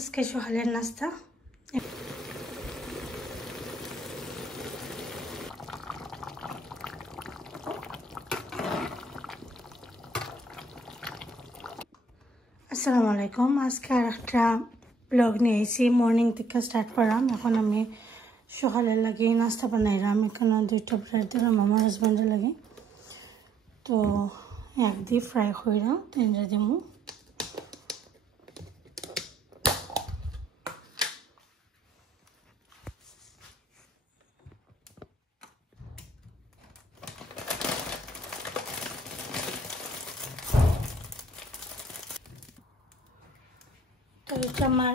আজকে সকালের নাস্তা আসসালামু আলাইকুম আজকে আরেকটা ব্লগ নিয়ে এসেছি মর্নিং থেকে স্টার্ট করলাম এখন আমি সকালে লাগি নাস্তা বানাইলাম এখানে দুইটা ব্রেড দিলাম আমার হাজব্যান্ডের লাগে তো এক দিয়ে ফ্রাই কইরা তিনটা দিমু তো এটা আমার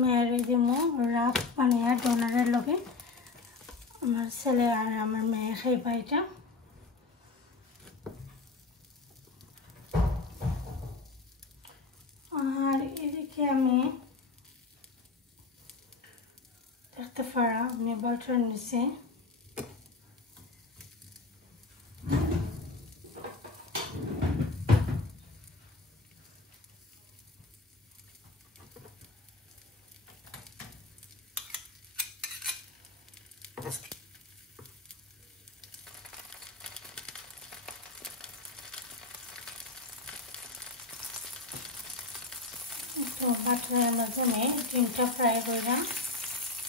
মেয়েরে দিমু রাফ বানিয়ে ডোনারের লগে আমার ছেলে আর আমার মেয়ে খাইবা এটা আর এদিকে আমি দেখতে পারা আমি বাটার নিছি তো বাটারের মাধ্যমে ডিমটা ফ্রাই করলাম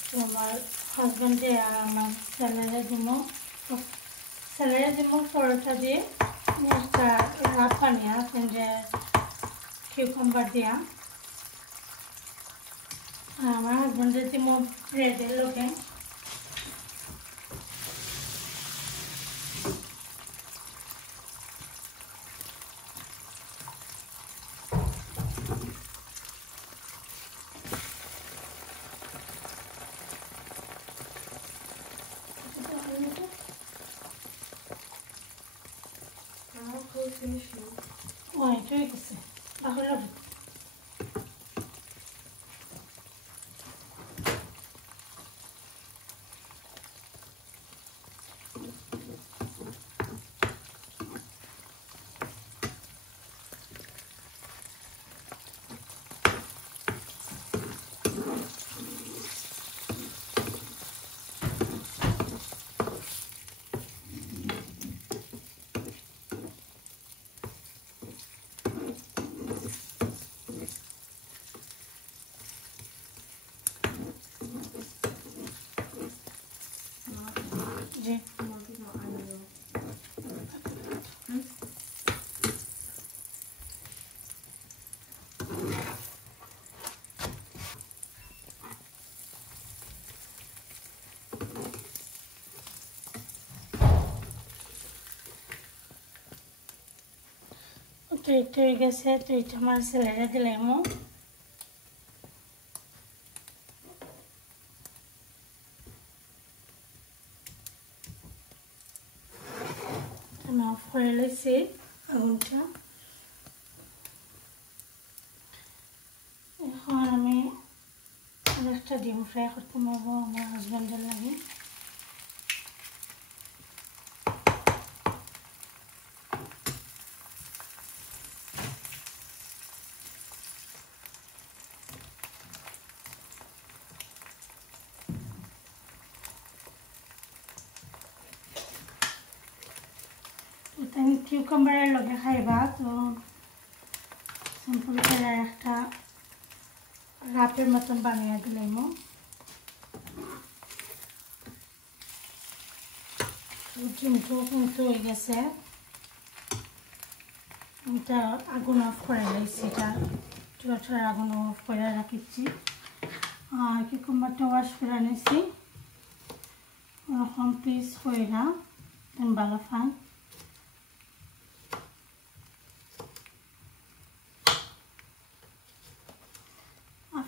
তো আমার হাজব্যান্ডে আর আমার স্যালাডে দিব পরোটা দিয়ে একটা রাত বানিয়া যে কিউকাম্বার দিয়া আর আমার হাজব্যান্ডে দিব ব্রেডের লোকে Ой, ঠিক আছে তাহলে জি তো এটা হয়ে গেছে তো এটা আমার ছেলেরা দিলাম আমি অফ করে লেছি আগুনটা এখন আমি আরেকটা ডিম ফ্রাই করতে পারবো আমার হাজব্যান্ডের লাগে তুমি কিউকাম্বারের লগে খাইবা তো সিম্পল করে একটা রাপের মতন বানিয়ে দিলাম ডিমটাও কিন্তু হয়ে গেছে এটা আগুন অফ করে লাইছি এটা চুলাটার আগুন অফ করে রাখিছি আর কিউকাম্বারটা ওয়াশ করে নিয়েছি ওরকম পিস হয়ে না ভালো ফান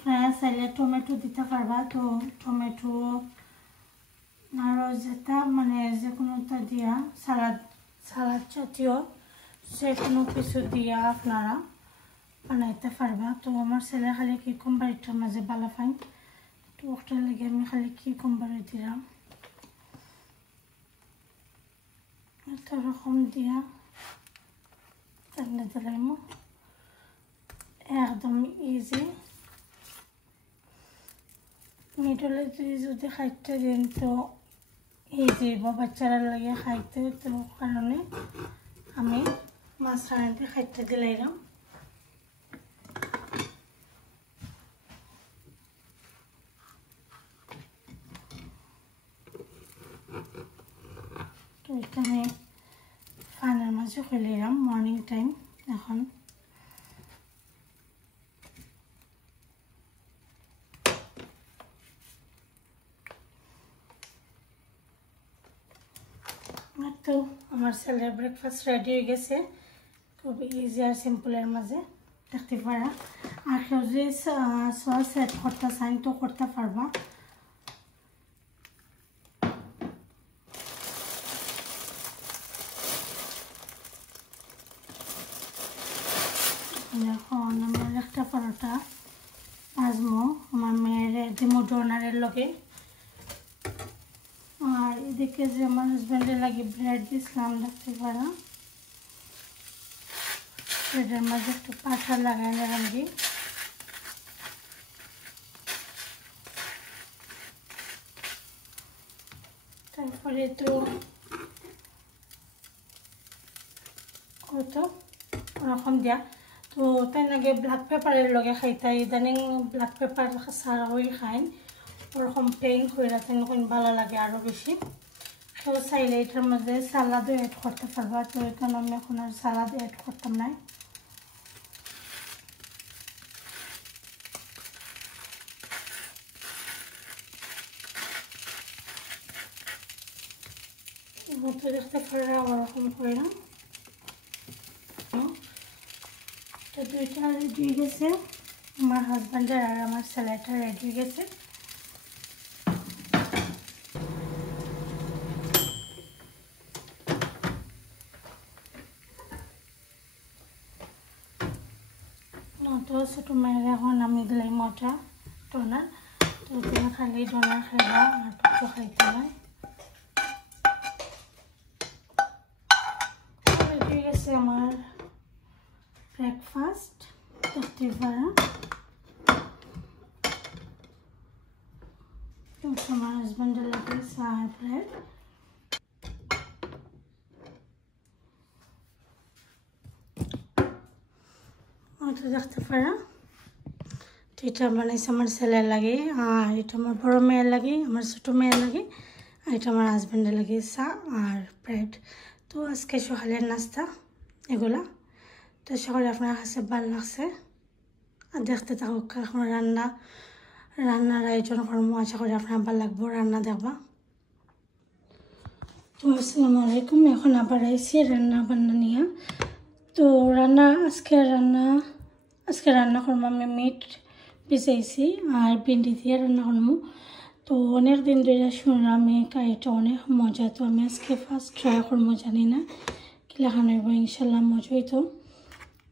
আপনারা চাইলে টমেটো দিতে পারবা তো টমেটো আরও যেটা মানে যে কোনোটা দিয়া সালাদ জাতীয় যে কোনো কিছু দিয়া আপনারা বানাইতে পারবা তো আমার ছেলে খালি কিউকাম্বারটার মাঝে ভালো পাই তো ওটার লেগে আমি খালি কিউকাম্বার দিলাম একটা রকম দিয়া তাহলে দিলাম একদম ইজি মিট হলে যদি খাইতে দিন তো ইজি বা বাচ্চারা লাগে খাইতে, তো কারণে আমি মাছ রাঁধতে খাইতে দিলাম। তো এটা আমি ফানের মাঝে খুলিলাম মর্নিং টাইম। এখন তো আমার ছেলের ব্রেকফাস্ট রেডি হয়ে গেছে, খুব ইজি আর সিম্পলের মাঝে দেখতে পারা। আর কেউ যদি সস অ্যাড করতে চান তো করতে পারবা। এখন আমার একটা পরোটা ভাজবো আমার মেয়ের দিমো ডোনারের লগে। আর এদিকে যে আমার হাজব্যান্ডের লাগে ব্রেড দিয়েছিলাম দেখতে পারা, ব্রেডের মাঝে একটু পাথর লাগাই নিলাম দি। তারপরে তো কত ওরকম দিয়া, তো তাই লাগে ব্ল্যাক পেপারের লগে খাইতাই। ইদানিং ব্ল্যাক পেপার সারা হয়ে খাই, ওরকম পেইন করে রাখেন ভালো লাগে আরও বেশি। কেউ চাইলে এটার মধ্যে সালাদও অ্যাড করতে পারবা, তো এখানে আমি এখন আর সালাদ অ্যাড করতাম না। মতো দেখতে পারা ওরকম করে না। তো দুইটা রেডি হয়ে গেছে, আমার হাজব্যান্ডের আর আমার ছেলেটা রেডি হয়ে গেছে। তো ছোটো মেয়ের এখন আমি দিলাই মটা ডোনার, তো তুমি খালি ডোনার খাইবা আর কিছু খাইতে হয়। রেডি গেছে আমার ব্রেকফাস্ট দেখতে পারা। আমার হাজব্যান্ডের লাগে চা ব্রেড। তো দেখতে পারা এটা বানাইছে আমার ছেলের লাগে, আর এটা আমার বড় মেয়ের লাগে, আমার ছোটো মেয়ের লাগে, আর এটা আমার হাজব্যান্ডের লাগে চা আর ব্রেড। তো আজকে সকালের নাস্তা এগুলা। তো সকালে আপনার কাছে ভালো লাগছে আর দেখতে থাকুক এখন রান্নার আয়োজন করবো। আশা করি আপনার ভালো লাগবো, রান্না দেখবা। তো আসসালামু আলাইকুম, এখন আবার আইসি রান্না বান্না নিয়ে। তো আজকে রান্না করবো আমি মিট ভিজাইছি আর ভিন্ডি দিয়ে রান্না করবো। তো অনেক দিন ধরে শুনলাম এটা অনেক মজা, তো আমি আজকে ফার্স্ট ট্রাই করবো, জানি না কি লাগানো হইব, ইনশাল্লাহ মজা হইতো।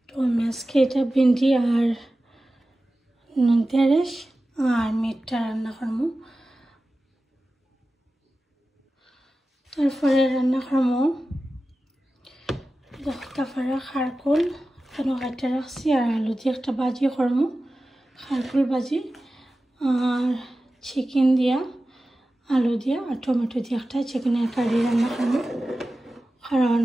তো আমি আজকে এটা ভিন্ডি আর ঢেঁড়স আর মিটটা রান্না করবো। তারপরে রান্না করবো দেখতে পারা খারকুল কেন কাটতে রাখছি, আর আলু দিয়ে একটা ভাজি করবো, খারকুল ভাজি। আর চিকেন দিয়া আলু দিয়া আর টমেটো দিয়ে একটা চিকেনের কারি রান্না করবো, কারণ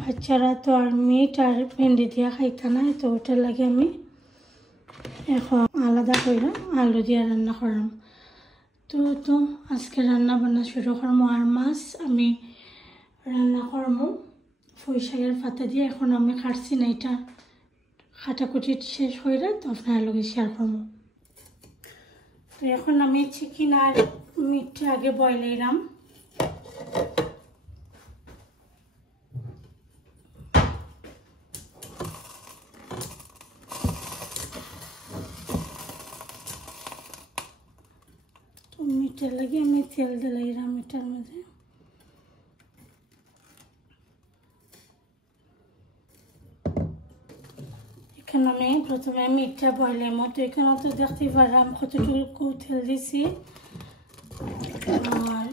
বাচ্চারা তো আর মিট আর ভেন্ডি দিয়া খাইতে না, তো ওটার লাগে আমি এখন আলাদা করে আলু দিয়ে রান্না করলাম। তো আজকে রান্না বান্না শুরু করবো। আর মাছ আমি রান্না করবো পুঁই শাকের পাতা দিয়ে। এখন আমি কাটছি না, এটা কাটাকুটি শেষ হয়ে তো আপনার লগে শেয়ার করবো। তো এখন আমি চিকেন আর মিটটা আগে বয়েল দিলাম। তো মিটের লাগে আমি তেল দিলাম মিটার মধ্যে। এখানে আমি প্রথমে মিটটা বয়েলের মতো, এখানে তো দেখতে পারলাম কতটুকু তেল দিছি। আর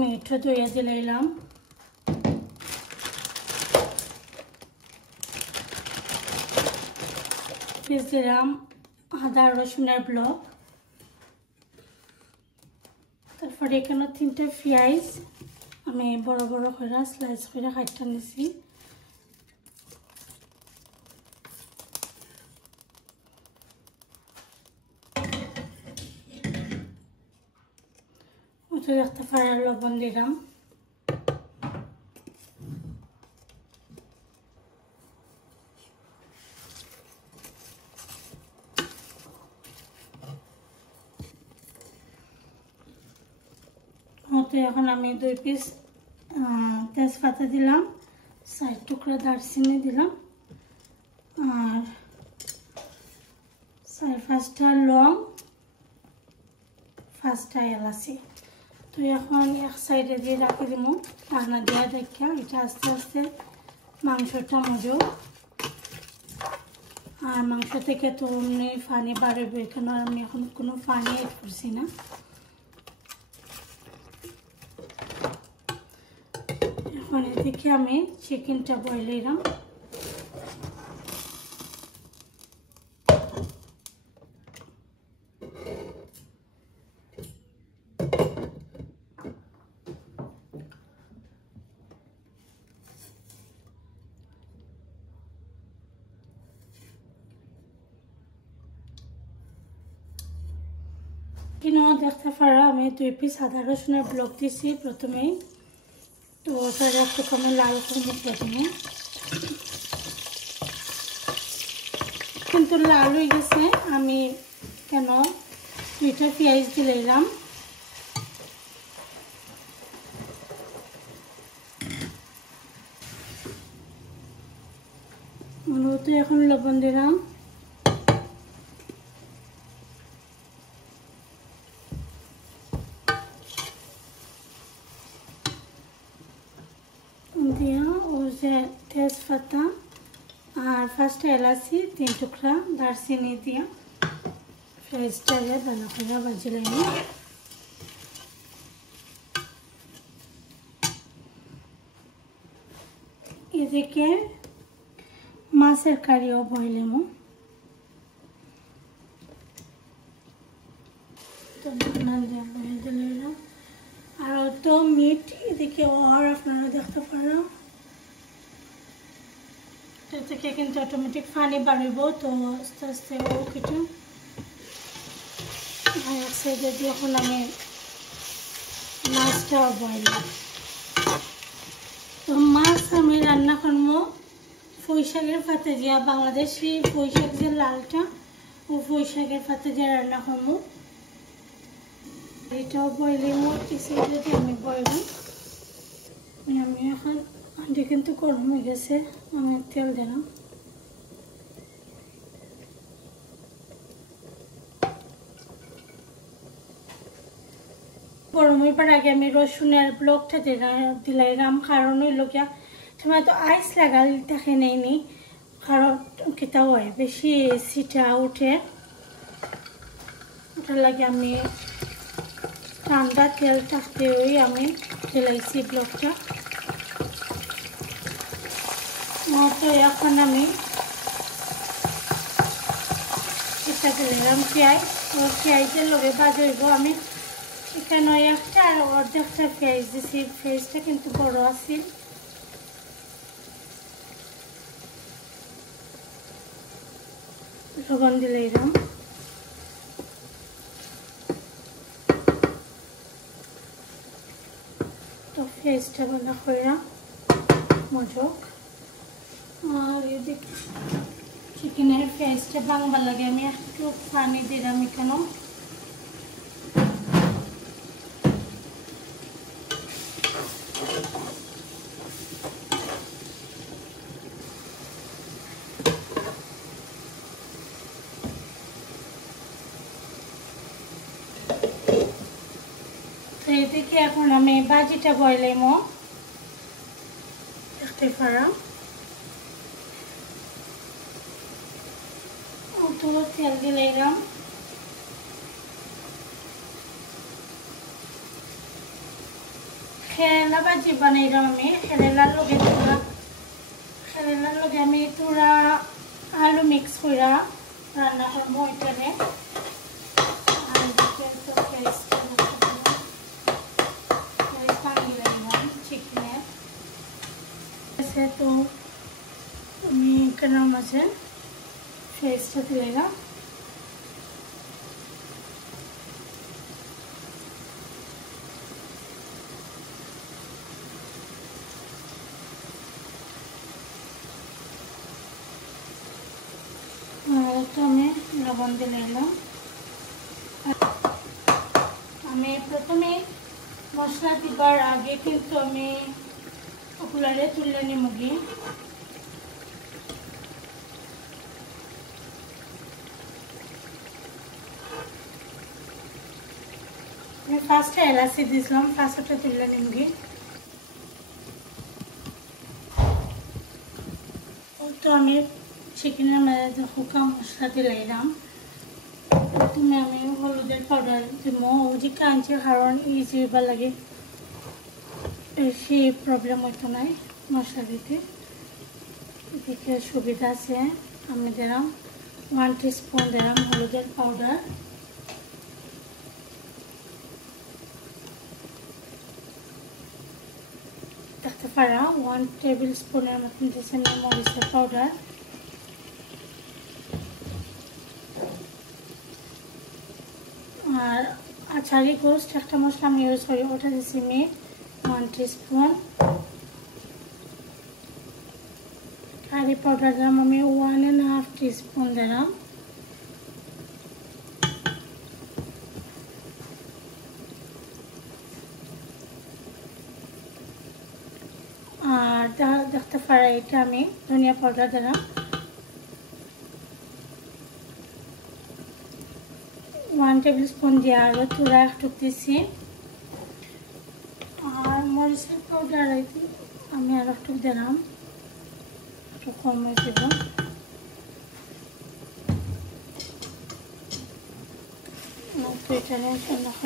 মিটও দইয়া দিলাম। পিস দিলাম আদা রসুনের ব্লক। তারপরে এখানে 3টা পেঁয়াজ আমি বড় বড় করে স্লাইস করে কাটতে নিছি। ওটা দেখতে পারার লবণ দিলাম। এখন আমি 2 পিস তেজপাতা দিলাম, 4 টুকরা দারচিনি দিলাম, আর 4-5টা লং, 5টা এলাচি। তো এখন এক সাইডে দিয়ে রাখি দিব, ঢাকনা দিয়ে দেখা এটা আস্তে আস্তে মাংসটা মজো। আর মাংস থেকে তো এমনি পানি বাড়বে, এখানে আমি এখন কোনো পানি এড করছি না। এখন এদিকে আমি চিকেনটা বয়েল দিলাম। দেখতে পারা আমি 2 পিস আদা রসুনের ব্লক দিছি প্রথমেই। তো ওটার একটু কমে লাল করে মুখে দিই, কিন্তু লাল হয়ে গেছে। আমি কেন 2টা পেঁয়াজ দিলাম, তো এখন লবণ দিলাম, দিয়া ও যে তেজপাতা আর 5টা এলাচি, 3 টুকরা দারচিনি দিয়া পেঁয়াজটাকে ভালো করে ভাজি লাগবে। এদিকে মাছের কারিও বইলেমো, তো বয়ে দিলাম। আর তো মিট এদিকে আর আপনারা দেখতে পারেন, এটা থেকে কিন্তু অটোমেটিক পানি বাড়িব। তো আস্তে আস্তে ও কিছু এক সাইডে দিয়ে এখন আমি মাছটা বয়েল। তো মাছ আমি রান্না করবো পুঁই শাকের পাতা দিয়া, বাংলাদেশি পুঁই শাক যে লালটা, ও পুঁই শাকের পাতা দিয়ে রান্না করবো। এটাও বয়েল কিছু যদি আমি বয়েল। আমি এখন আন্টি কিন্তু গরম হয়ে গেছে, আমি তেল দিলাম। গরম হইবার আগে আমি রসুনের ব্লকটা দিলাম, কারণ হইল গিয়া সময় তো আইস লাগাল দেখে নেইনি, কারণ কিতা হয় বেশি সিটা উঠে, ওটার লাগে আমি ঠান্ডা তেল থাকতে ওই আমি দিলাইছি ব্লকটা। তো এখন আমি এটা দিলাম পেঁয়াজ, তো পেঁয়াজের লগে বাজব। আমি এখানে একটা আর অর্ধেকটা পেঁয়াজ দিছি, পেঁয়াজটা কিন্তু বড় আছে। লবণ দিলাম, তো পেঁয়াজটা ভালো করে মজক। আর এদিকে চিকেনের পেঁয়াজটা বাংলা লাগে আমি একটু পানি দিলাম এখানে। এদিকে এখন আমি ভাজিটা বয়লাইমো, দেখতে পারা তো তেল দিলাম। খেলা ভাজি বানাইলাম আমি, খেলার লগে আমি তোরা আলু মিক্স করে রান্না করবো। এটারে আর মাছের পেস্টটা দিলাম। একটু আমি লবণ দিলাম। আমি প্রথমে মশলা দিবার আগে কিন্তু আমি কুলারে তুলে নিব গিয়ে। আমি ফার্স্টে এলাচি দিয়েছিলাম, ফার্স্টটা তুলে নিব গিয়ে। তো আমি চিকেনের মধ্যে শুকা মশলা দিলাম। প্রথমে আমি হলুদের পাউডার দিব, যে কাঞ্চির কারণ ইজি হইবা লাগে, বেশি প্রবলেম হইতো নাই মশলা দিতে, এদিকে সুবিধা আছে। আমি দিলাম 1 টিস্পুন দিলাম হলুদের পাউডার, দেখতে পারা 1 টেবিল স্পুনের মতন দিয়েছি আমি মরিচের পাউডার। আর আচারি গোস্ট একটা মশলা আমি ইউজ করি, ওটা দিয়েছি আমি 1 টিস্পুন। কারি পাউডার দিলাম আমি 1.5 টিস্পুন দিলাম। আর দেখতে পারা এটা আমি ধনিয়া পাউডার দিলাম 1 টেবিল স্পুন দিয়ে, আরও তুলা একটু দিয়েছি। আর মরিচের পাউডার আমি আর একটু দিলাম, একটু কম হয়ে দেব। তো এটা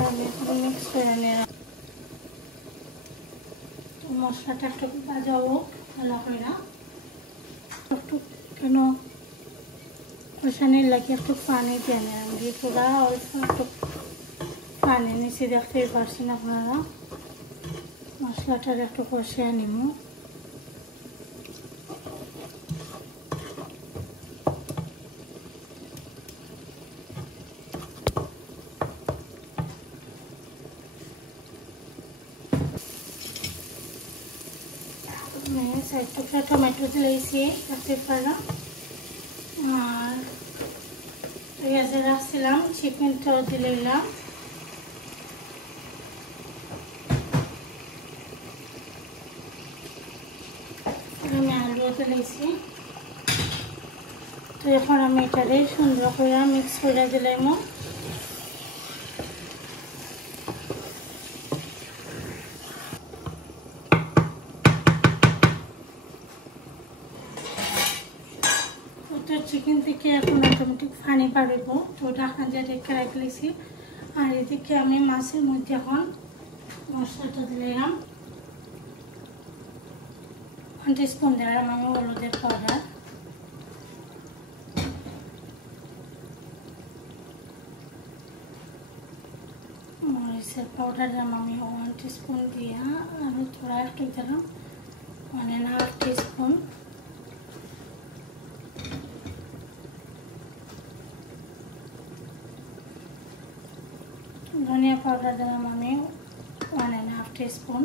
আমি মিক্স করে নিলাম। মশলাটা একটু ভাজাবো ভালো করে না, একটু কেন কষানির লাগে একটু পানি দিয়ে নিলাম, দিয়ে পুরা অল্প একটু পানি নিচে দেখতেই পারছেন আপনারা। মশলাটার একটু কষিয়ে নিব। সাইড টুকরা টমেটো দিয়েছি দেখতে পারলাম। আর পেঁয়াজে রাখছিলাম চিকেনটাও দিলাম। আমি আলুও দিয়েছি। তো এখন আমি এটারে সুন্দর করে মিক্স করে দিলাম। চিকেন থেকে এখন অটোমেটিক পানি পারব, তো ঢাকনা দিয়ে রেখে রাখলেছি। আর এদিকে আমি মাছের মধ্যে এখন মশলাটা দিলাম 1 টিস্পুন দিলাম আমি হলুদের পাউডার, মরিচের পাউডার দিলাম আমি 1 টিস্পুন দিয়া, আর থোড়া একটু দিলাম 1.5 টিস্পুন। ধনিয়া পাউডার দিলাম আমি 1.5 টিস্পুন।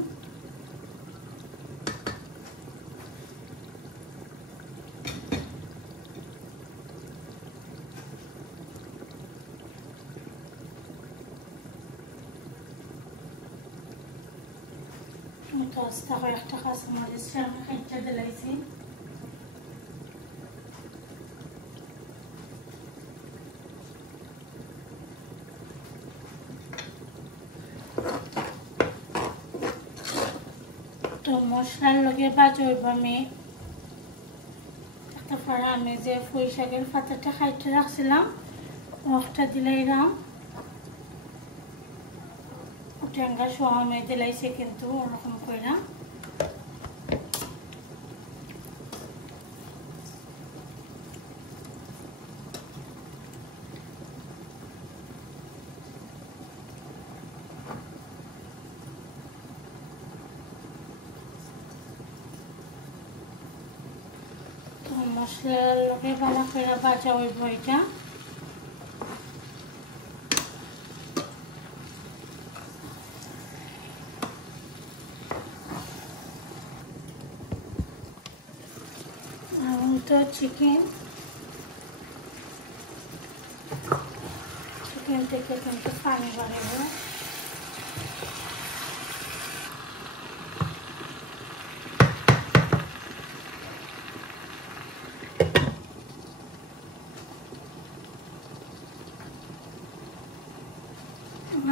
আস্তে করে একটা কাঁচামরিচ আমি খাইতে দিলাইছি। তো মশলার লগে বাজব আমি একটা পারা আমি যে পুঁই শাকের পাতাটা খাইতে রাখছিলাম রসটা দিলাম, টেঙ্গা সহ আমি দিলাইছি কিন্তু ওরকম করে না। মশলার লগে ভালো করে ভাজা হইব এটা। এখন তো চিকেন থেকে কিন্তু পানি বাড়াবো।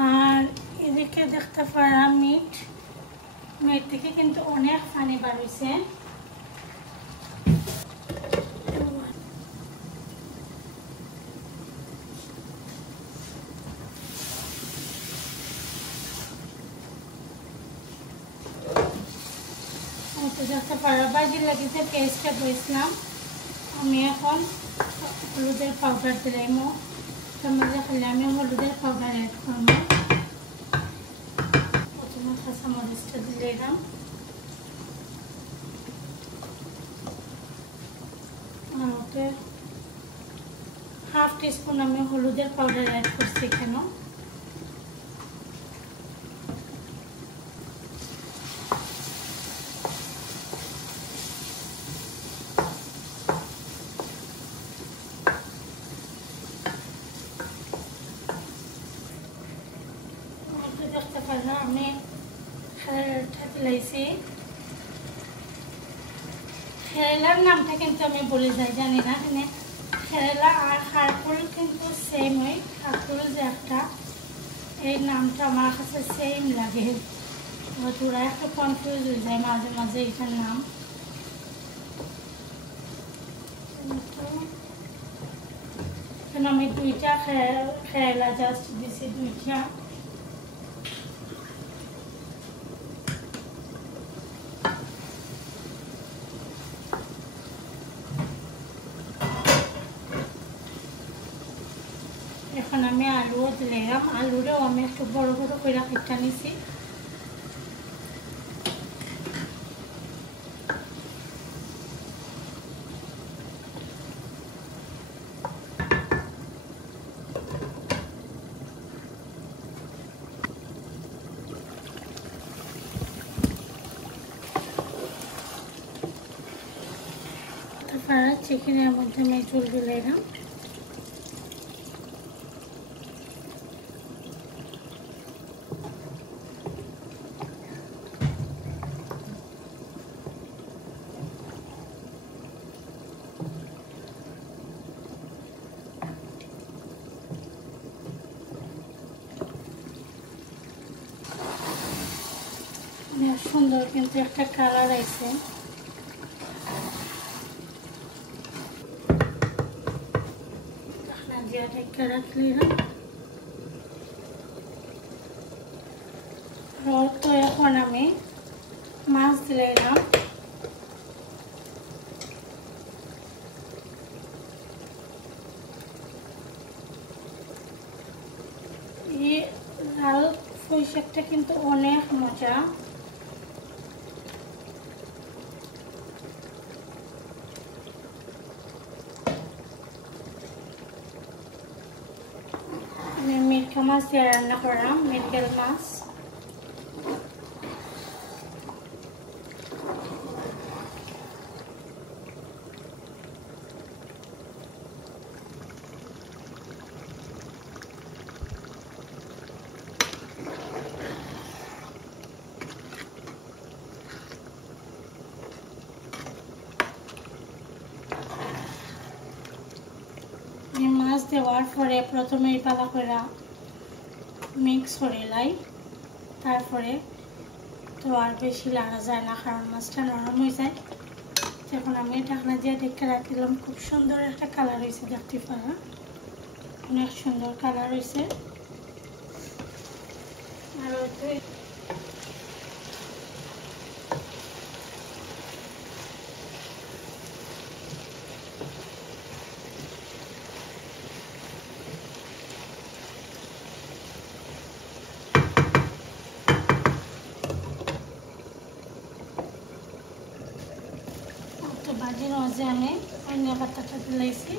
আর এদিকে দেখতে পারা মিট থেকে কিন্তু অনেক পানি বাড়ছে। দেখতে পারা বাজির লাগিতে পেস্টটা ধুইছিলাম। আমি এখন হলুদের পাউডার দিলাম, টমেটো খেলে আমি হলুদের পাউডার অ্যাড করবো। প্রথমে কাঁচামরিচটা দিলাম, আর হাফ টিস্পুন আমি হলুদের পাউডার অ্যাড করছি কেন। দেখতে পারলাম আমি খেলাটা দিলাইছি। খেলার নামটা কিন্তু আমি বলে যাই জানি না, এখানে খেলা আর খারকুল কিন্তু সেম হয়। খারকুল যে একটা এই নামটা আমার কাছে সেম লাগে, তোরা একটু কনফিউজ হয়ে যায় মাঝে মাঝে এটার নাম। আমি দুইটা খেলা জাস্ট দিছি, দুইটা। এখন আমি আলুও দিলাম, আলুরেও আমি একটু বড় বড় করে কেটে নিছি। তারপর চিকেনের মধ্যে আমি ঝোল দিলাম। সুন্দর কিন্তু একটা কালার আছে। তো এখন আমি মাছ দিলাম। এই লাল পুঁই শাকটা কিন্তু অনেক মজা। আমি মিরকা মাছ দিয়ে রান্না করলাম, মিরকেল মাছ। মাছ দেওয়ার পরে প্রথমে পালা করে মিক্স করে লাই, তারপরে তো আর বেশি লাগা যায় না কারণ মাছটা নরম হয়ে যায়। এখন আমি ঢাকনা দিয়ে দেখে রাখলাম, খুব সুন্দর একটা কালার হয়েছে, দেখতে পারা অনেক সুন্দর কালার হয়েছে। আর বাজির মাঝে মাঝে আমি ধনিয়া পাতাটা দিলাইছি।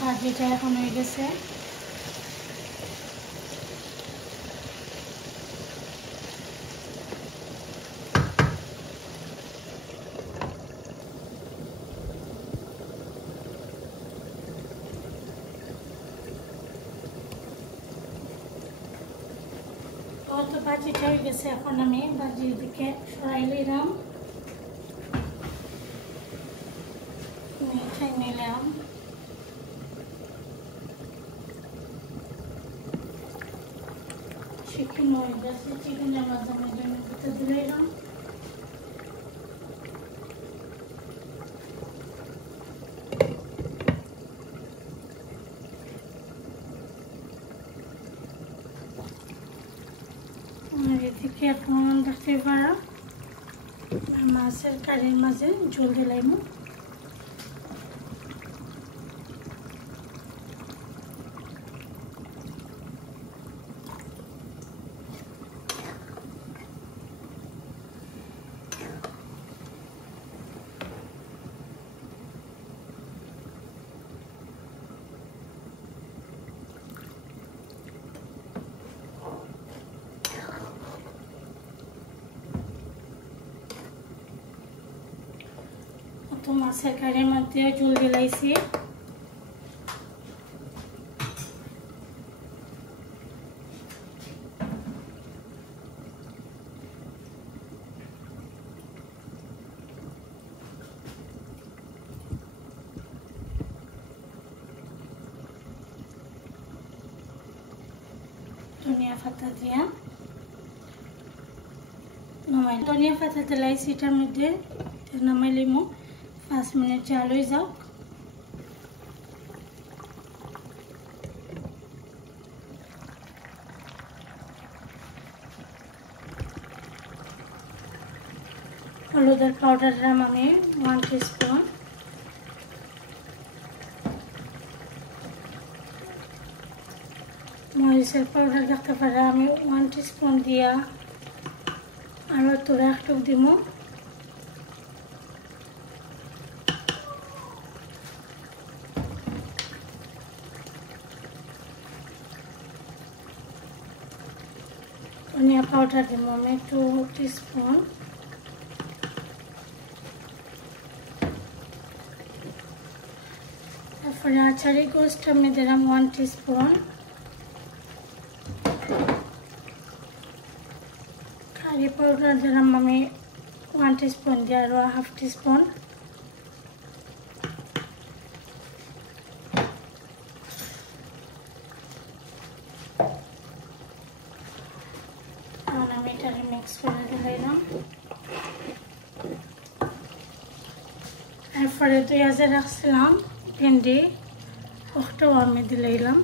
ভাজিটা এখন হয়ে গেছে। তো ভাজিটা হয়ে গেছে, এখন আমি ভাজির দিকে সরাই নিলাম, মিঠাই নিলাম। চিকেন হয়ে গেছে, চিকেনের মাঝে আমি ভিতরে দিলাম। এদিকে এখন দেখতে পারা মাছের কারির মাঝে ঝোল দিলাম। তো মাছের কারির মধ্যে ঝোল দিলাইছি। ধনিয়া পাতা দিয়া নামাই, ধনিয়া পাতা দিলাইছি এটার মধ্যে, নামাই লিমু। 5 মিনিট জাল হয়ে যাও। হলুদের পাউডার দিলাম আমি 1 টিস্পুন। মরিচের পাউডার দেখতে পারে আমি 1 টিস্পুন দিয়া আরও তোরা একটু দিব। ধনিয়া পাউডার দিব আমি 2 টিস্পুন। তারপরে আচারি গোস্ট আমি দিলাম 1 টিস্পুন। কারি পাউডার দিলাম আমি 1 টিস্পুন দিয়ে আরও 1/2 টিস্পুন। আমি এটা মিক্স করে দিলাম। এরপরে 2 রাখছিলাম ভেন্ডি, ওটাও আমি দিলাম।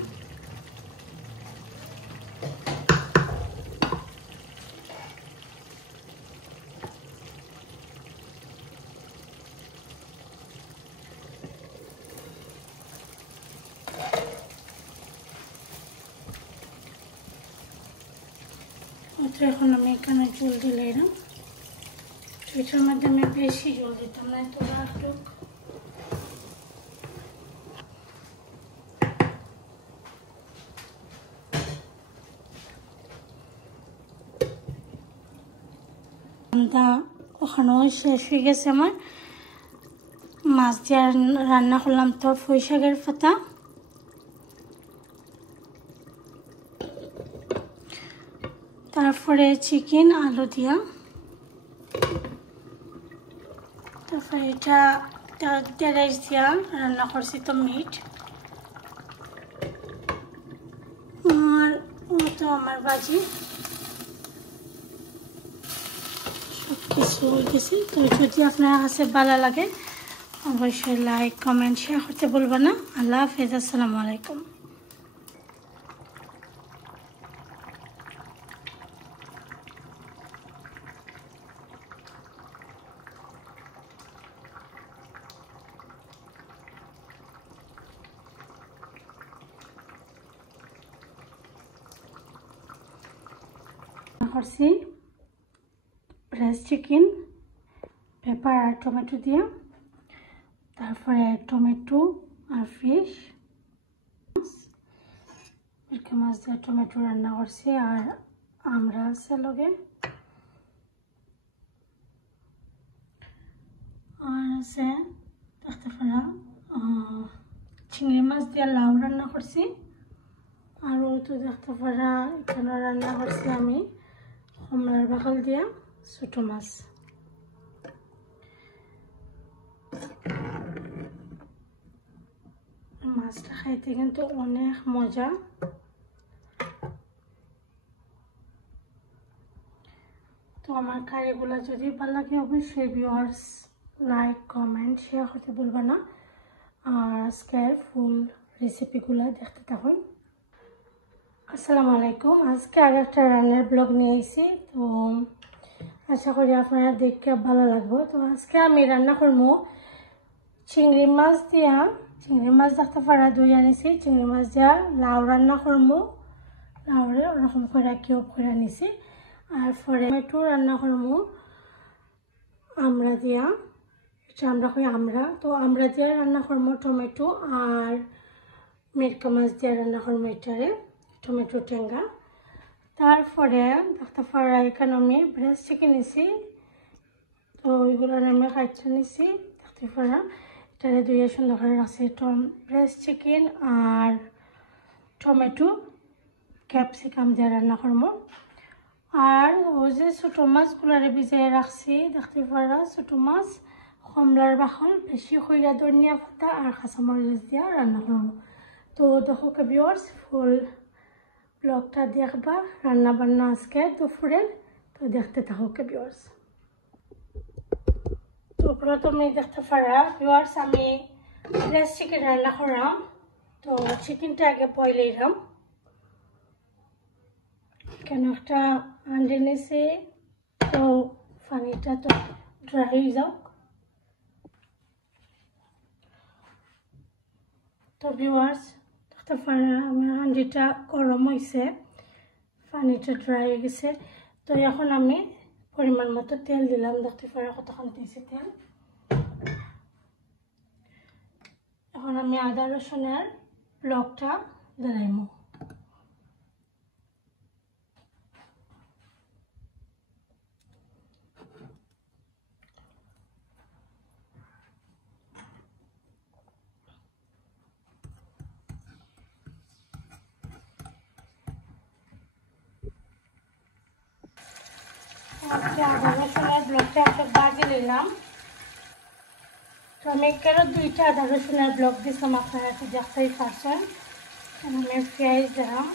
এখন আমি এখানে জল দিলাম। এটার মধ্যে আমি বেশি জল দিতাম না, তো একটু ওখানেও শেষ হয়ে গেছে আমার। মাছ দিয়ে রান্না করলাম তো পুঁই শাকের পাতা। তারপরে চিকেন আলু দিয়া, তারপরে এটা রাইস দিয়া রান্না করছি তো মিট। আর তো আমার ভাজি সব কিছু হয়ে গেছে। তো যদি আপনার কাছে ভালো লাগে অবশ্যই লাইক কমেন্ট শেয়ার করতে বলবেন না। আল্লাহ হাফেজ, আসসালামু আলাইকুম। করছি ব্রেস্ট চিকেন পেপার আর টমেটো দিয়ে, তারপরে টমেটো আর ফিশ মিরকা মাছ দিয়ে টমেটো রান্না করছি, আর আমরা আছে লগে, আর আছে দেখতে পারা চিংড়ি মাছ দিয়ে লাউ রান্না করছি, আর তো দেখতে পারা এখানে রান্না করছি আমি কমলার বাকল দিয়া ছোট মাছ। মাছটা খাইতে কিন্তু অনেক মজা। তো আমার কারিগুলো যদি ভালো লাগে অবশ্যই ভিউয়ার্স লাইক কমেন্ট শেয়ার করতে ভুলবেন না, আর আজকের ফুল রেসিপিগুলো দেখতে থাকুন। আসসালামু আলাইকুম, আজকে আর একটা রান্নার ব্লগ নিয়ে এসেছি, তো আশা করি আপনারা দেখতে ভালো লাগবে। তো আজকে আমি রান্না করবো চিংড়ি মাছ দিয়া, চিংড়ি মাছ দেখতে পারা দুই আনিছি, চিংড়ি মাছ দিয়া লাউ রান্না করবো, লাউরে ওরকম করে কিউব করে আনিছি, আর পরে টমেটো রান্না করবো আমরা দিয়া, এটা আমরা কই আমরা, তো আমরা দিয়া রান্না করবো টমেটো, আর মিরকা মাছ দিয়া রান্না করবো এটারে টমেটো টেঙ্গা। তারপরে দেখতে পারা এখানে আমি ব্রেস্ট চিকেন নিছি, তো ওইগুলো আমি কাটতে নিছি, দেখতে পারা এটারে দুইয়ে সুন্দর করে রাখছি ব্রেস্ট চিকেন আর টমেটো ক্যাপসিকাম দিয়ে রান্না করবো। আর ওই যে ছোটো মাছগুলারে ভিজিয়ে রাখছি, দেখতে পারা ছোটো মাছ কমলার বাকল বেশি কইরা ধনিয়া পাতা আর কাঁচামরিচ দিয়ে রান্না করবো। তো দেখো ভিউয়ার্স ফুল ব্লগটা দেখবা রান্না বান্না আজকে দুপুরের, তো দেখতে থাকো ভিউয়ার্স। তো প্রথমে দেখতে পারা ভিউয়ার্স আমি ব্রেস্ট চিকেন রান্না করলাম, তো চিকেনটা আগে বয়েল দিলাম, কেন একটা আন্ডে নিয়েছি, তো পানিটা তো ড্রাই হয়ে যাক। তো ভিউয়ার্স দেখতে পারা আমার হাঁড়িটা গরম হয়েছে, পানিটা ড্রাই হয়ে গেছে, তো এখন আমি পরিমাণ মতো তেল দিলাম, দেখতে পারা কতক্ষণ দিয়েছি তেল। এখন আমি আদা রসুনের ব্লকটা দিলাম, আদা রসুনের ব্লকটা একটা বাজে নিলাম। তো আমি কেন দুইটা আদা রসুনের ব্লক দিয়েছিলাম, আপনারা একটু দেখতেই পারছেন। আমি পেঁয়াজ দিলাম,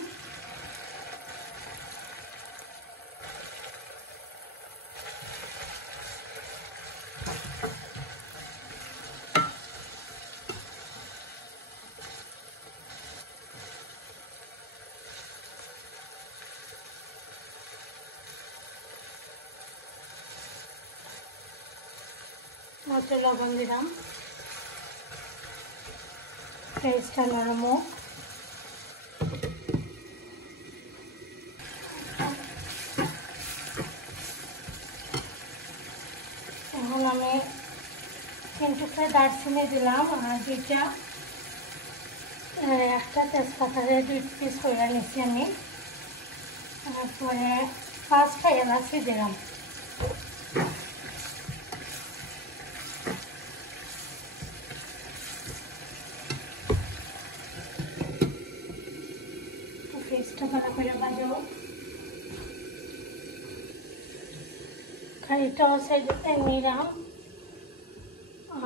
মতো লবণ দিলাম, পেঁয়াজটা নরম হোক। এখন আমি 3 টুকরা দারচিনি দিলাম, আর দুইটা একটা তেজপাতারে 2 পিস করে নিচ্ছি আমি, তারপরে 5টা এলাচি দিলাম, পেস্টটা ভালো করে ভাজো। খানিকটাও সাইডে নিলাম,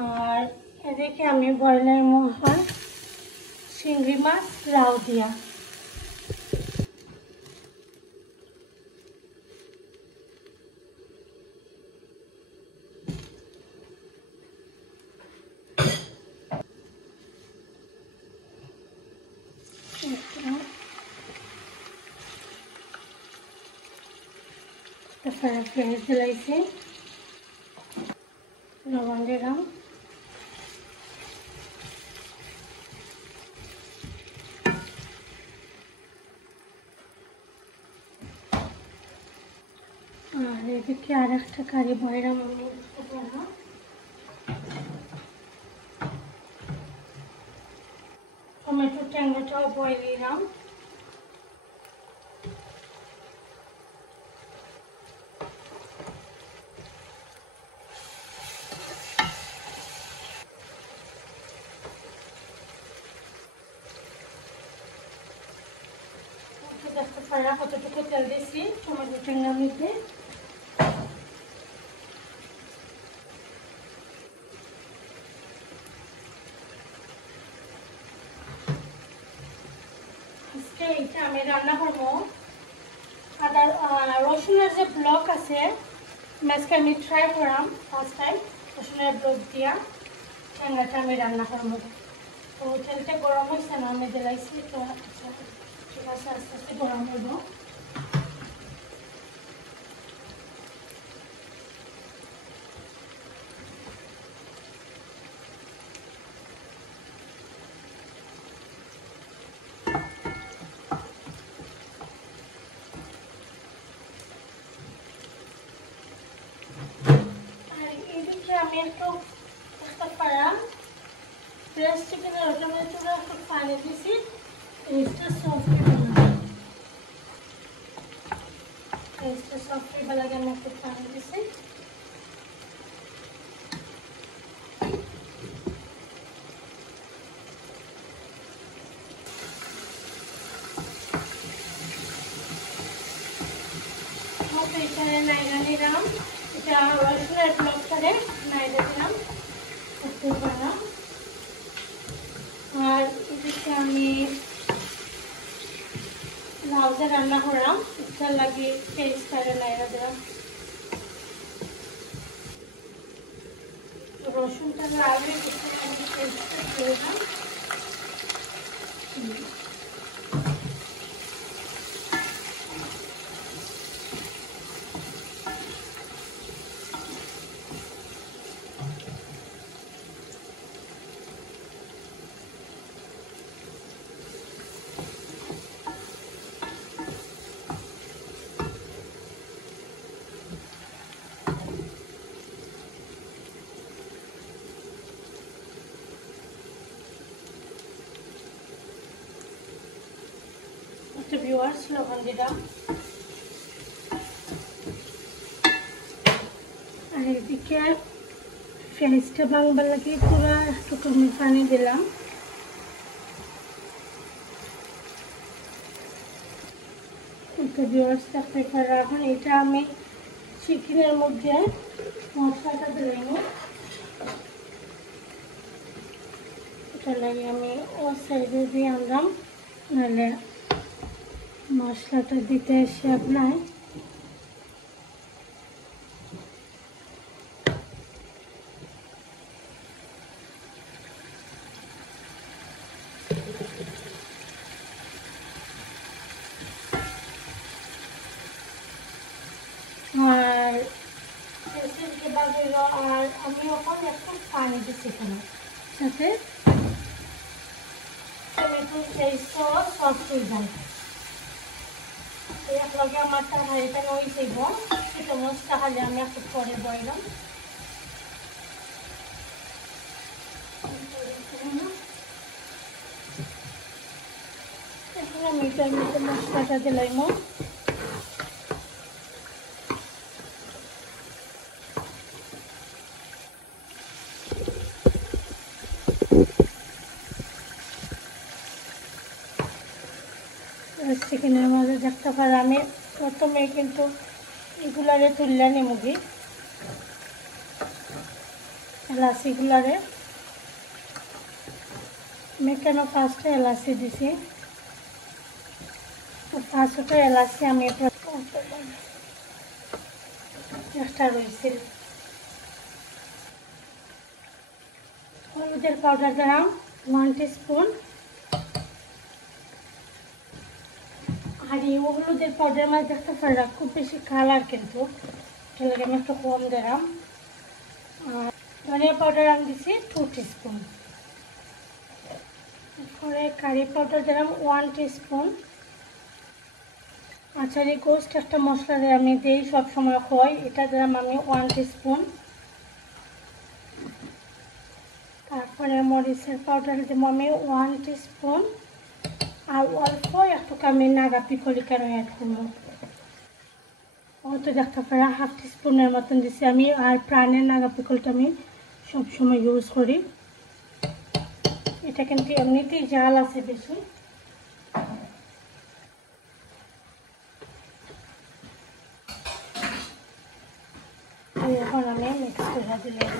আর এদিকে আমি বয়লের মোহন চিংড়ি মাছ লাউ দিয়া, তারপরে পেঁয়াজ দিলাইছি, লবণ দিলাম, এদিকে আর একটা কারি বয়রাম আমি টমেটো ট্যাংরাটাও বয়েল দিলাম। দেখতে পারা কতটুকু তেল দিয়েছি টমেটো ট্যাংরার মধ্যে। আজকে এইটা আমি রান্না করবো আদা রসুনের যে ব্লক আছে আজকে আমি ট্রাই করলাম ফার্স্ট টাইম রসুনের ব্লক দিয়া ট্যাংরাটা আমি রান্না করবো। তো তেলটা গরম হয়েছে না আমি দিলাইছি, তো ঠিক আছে আস্তে আস্তে গরম হইব। আমি একটু ফ্রেশ চিকেনের ওটার চুলা একটু পানি দিছি টেস্টটা সফট হইবা লাগে আমি একটু পানি দিছি। এখানে নাইরা নিলাম, এটা রসুনের ব্লক করে নাইরা দিলাম আর এদিকে আমি লাউজা রান্না করলাম, ইচ্ছার লাগে পেস্ট করে নাইরা দিলাম। রসুনটা আগে পেস্ট করে দিলাম। ভিউয়ার্স লবণ দিলাম আর এদিকে পেঁয়াজটা ভাঙবার লাগে পুরো একটু কমে পানি দিলাম। ভিউয়ার্স দেখতে পারা এখন এটা আমি চিকেনের মধ্যে মশলাটা দিলাম, এটা লাগে আমি ও সাইডে দিয়ে আনলাম, নাহলে মশলাটা দিতে শেপ নাই। আর আর আমি এখন একটু পানি দিচ্ছি এখানে সাথে টমেটো পেস্টও সফট হয়ে যায়। একলগে আমার তরকারিটা নই যাইব, সেটা মশলা খালি আমি একটু পরে বইলাম। এখন আমি এটার মধ্যে মশলাটা দিলাম। চিকেনের মাঝে দেখতে পারে আমি প্রথমে কিন্তু এগুলারে তুললে নিমুগি এলাচিগুলারে আমি কেন ফার্স্টে এলাচি দিছি, ফার্স্টে এলাচি আমি একটা রয়েছিল। হলুদের পাউডার দিলাম 1 টিস্পুন, আর এই হলুদের পাউডার মাছ দেখতে পারা খুব বেশি কালার কিন্তু এটাকে আমি একটু কম দিলাম। আর ধনিয়া পাউডার আমি দিছি 2 টিস্পুন, তারপরে কারি পাউডার দিলাম 1 টিস্পুন, আচ্ছা, এই গোস্ট একটা মশলা দিয়ে আমি দিই সবসময় হয়, এটা দিলাম আমি 1 টিস্পুন। তারপরে মরিচের পাউডার দিব আমি 1 টিস্পুন, আর অল্প একটু আমি নাগা পিকলিকার অ্যাড করবো। তো দেখতে পারা 1/2 টিস্পুনের মতন দিচ্ছি আমি। আর প্রাণের নাগা পিকলটা আমি সবসময় ইউজ করি, এটা কিন্তু এমনিতেই জাল আছে বেশি। এখন আমি মিক্স করে দিলাম।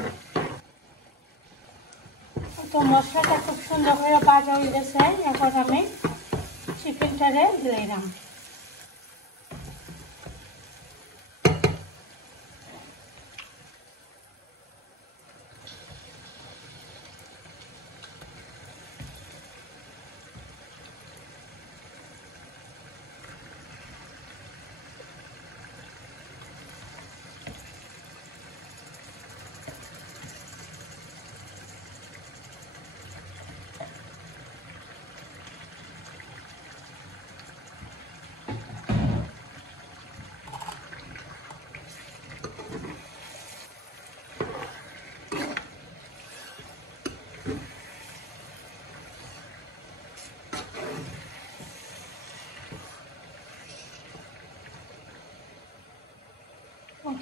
তো মশলাটা খুব সুন্দর করে ভাজা হয়ে গেছে, এখন আমি চিকেনটারে দিলাম।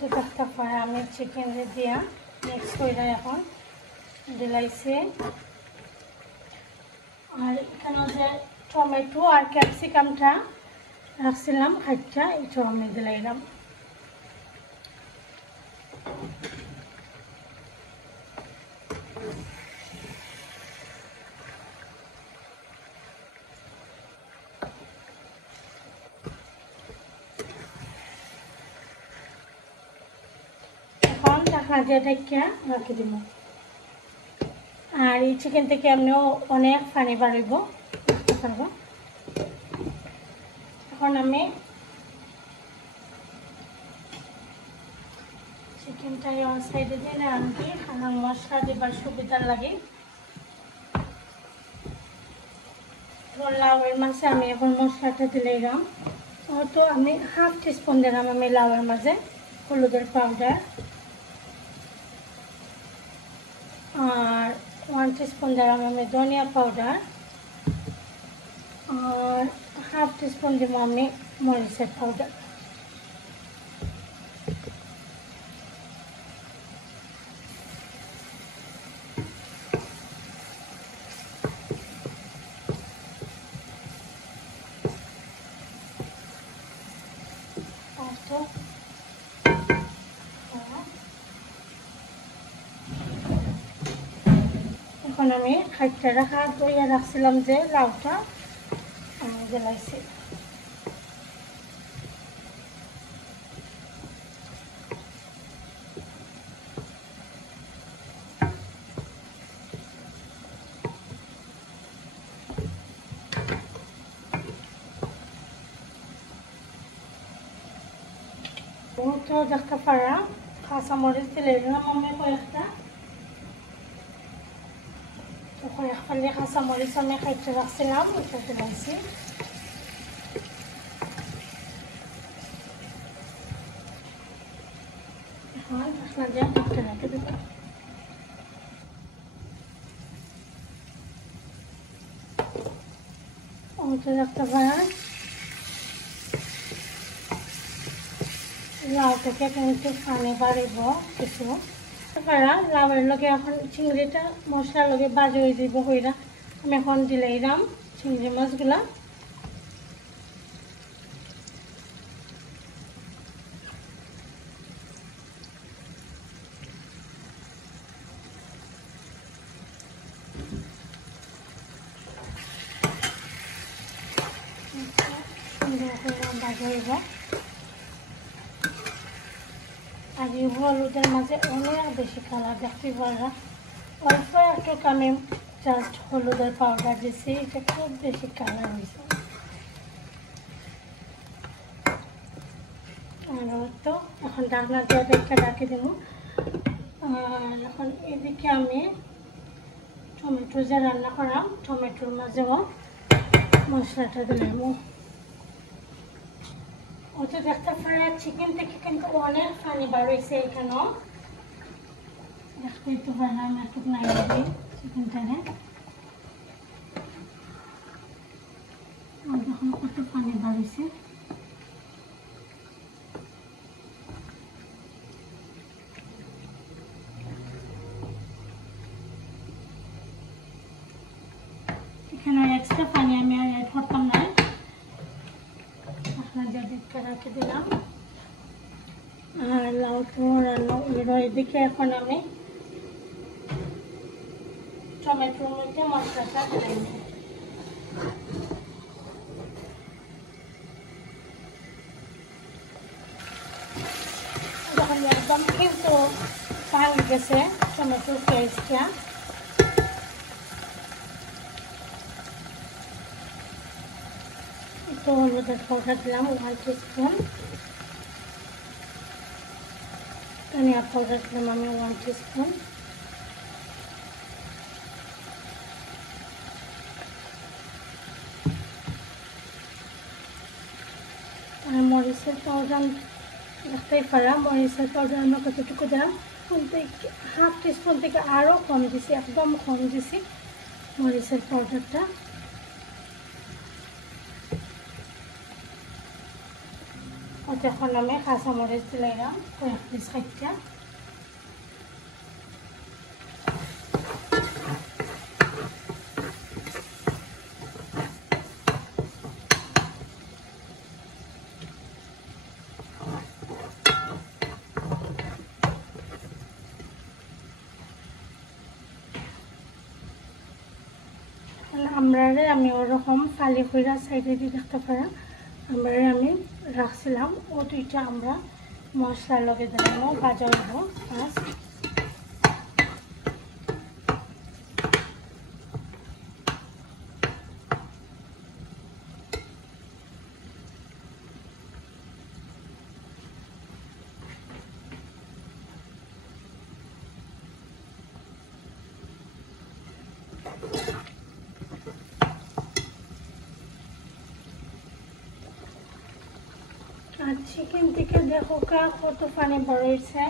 তো দেখতে পারে আমি চিকেন দিয়া মিক্স করে এখন দিলাইছি। আর এখানে যে টমেটো আর ক্যাপসিকামটা রাখছিলাম খাইটা, এটাও আমি দিলাইলাম। এখন ঢাকনা দিয়ে ঢেকে রাখি দিব। আর এই চিকেন থেকে এমনিও অনেক পানি বাড়িব, দেখতে পারবো। এখন আমি চিকেনটা অন সাইডে দিলে আনবি, কারণ মশলা দেবার সুবিধার লাগে। লাউয়ের মাঝে আমি এখন মশলাটা দিলাম। তো আমি 1/2 টিস্পুন দিলাম আমি লাউয়ের মাঝে হলুদের পাউডার, আর 1 টিস্পুন দিলাম আমি ধনিয়া পাউডার, আর 1/2 টিস্পুন দিব আমি মরিচের পাউডার। এখন আমি খাইতে রাখা দইয়া রাখছিলাম যে লাউটা জ্বালাইছি। তো দেখতে পারা কাঁচামরিচ দিলে দিলাম আমি কয়েকটা। তো কয়েক ফালি কাঁচামরিচ আমি খাইতে রাখছিলাম, এটা দিলাইছি। এখন ঢাকনা দিয়ে ঢাকতে রেখে দেব। তো দেখতে পারা লাউ থেকে কিন্তু পানি বাড়িব কিছু। লাউয়ের লগে এখন চিংড়িটা মশলার লগে বাজি হয়ে যাব হইরা, আমি এখন দিলাম চিংড়ি মাছগুলা। সুন্দর করে বাজি হইব। আর এই হলুদের মাঝে অনেক বেশি কালার দেখতে পারা, অল্প একটু আমি জাস্ট হলুদের পাউডার দিছি, এটা খুব বেশি কালার হয়েছে। আর তো এখন ঢাকনা দিয়ে দেখে রাখি দেব। আর এখন এদিকে আমি টমেটো যে রান্না করাম, টমেটোর মাঝেও মশলাটা দিলাম। ওটা দেখতে পারে চিকেন থেকে কিন্তু অনেক পানি বার হয়েছে এখানেও দেখতেই তো পারে আমি একটু নাই দিই চিকেনটাকে দেখুন কত পানি বার হয়েছে এখানে এক্সট্রা পানি আমি আর অ্যাড করতাম না আপনাদের দিকটা রেখে দিলাম আর লাউ তো রান্না হলো এদিকে এখন আমি টমেটোর মধ্যে মশলাটা ঢেলে নিই যখন একদম কিন্তু পাক গেছে টমেটোর পেস্টটা একটু হলুদের পাউডার দিলাম 1 টিস্পুন ধনিয়া পাউডার দিলাম আমি 1 টিস্পুন আর মরিচের পাউডার দেখতেই পারা মরিচের পাউডার আমরা কতটুকু দিলাম হাফ টিস্পুন থেকে আরও কম দিছি একদম কম দিছি মরিচের পাউডারটা এখন আমি কাঁচা মরিচ দিলাম কয়েক পিস খাইটা আমরারে আমি ওরকম ফালি কইরা সাইডে দিয়ে দেখতে পারা আমরারে আমি রাখছিলাম ও দুইটা আমরা মশলা লগে দিলাম ভাজা হইব ফার্স্ট আর চিকেন থেকে দেখো কত পানি বেরোইছে